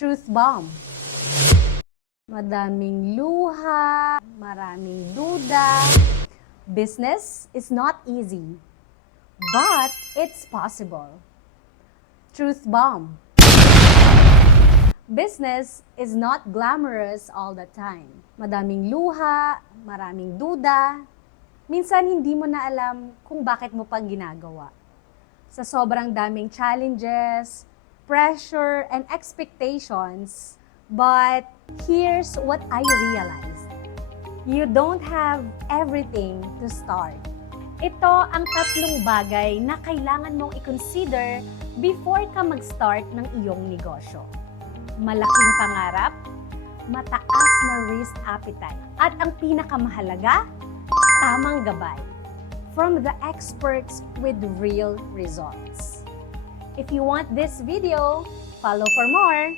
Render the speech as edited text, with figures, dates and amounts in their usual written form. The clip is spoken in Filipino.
Truth bomb. Madaming luha, maraming duda. Business is not easy, but it's possible. Truth bomb. Business is not glamorous all the time. Madaming luha, maraming duda. Minsan hindi mo na alam kung bakit mo pang ginagawa. Sa sobrang daming challenges, pressure, and expectations, but here's what I realized. You don't have everything to start. Ito ang 3 bagay na kailangan mong i-consider before ka mag-start ng iyong negosyo. Malaking pangarap, mataas na risk appetite, at ang pinakamahalaga, tamang gabay from the experts with real results. If you want this video, follow for more.